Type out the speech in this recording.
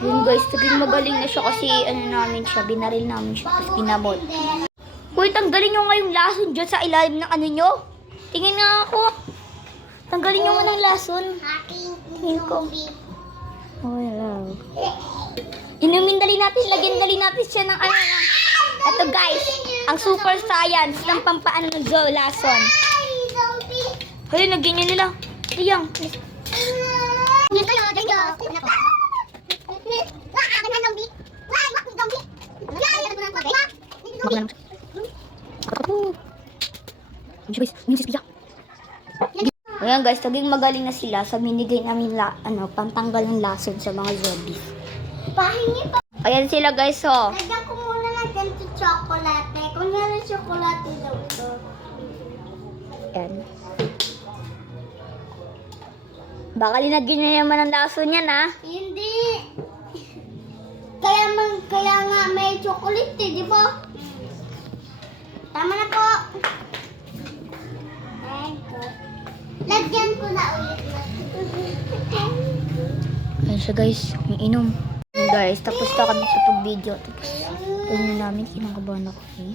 Yun guys, naging magaling na siya kasi namin siya, binaril namin siya, tapos pinamot. Uy, tanggalin nyo nga yung lason dyan sa ilalim ng ano nyo. Tingin nga ako. Tanggalin nyo nga ng lason. Tingin ko. Oh, hello. Inumin dali natin, lagyan dali natin siya ng ano na. Ito guys, ang super science ng pampaano ng lason. Hoy, lagyan nyo nila. Riyang. Ayan guys, naging magaling na sila sa minigay namin pantanggal ng lason sa mga zombies. Pahingi pa. Ayan sila guys, oh. Lagyan ko muna ng ganito chocolate. Kung yan ang chocolate daw ito. Ayan. Baka linagyan nyo naman ang lason yan, ha? Hindi. Kaya nga may chocolate eh, di ba? Tama na po. Lagyan ko na ulit. Ayan siya guys, yung inom. Guys, tapos na kami sa pag-video. Tapos, ito na namin, kinakabahan ako eh.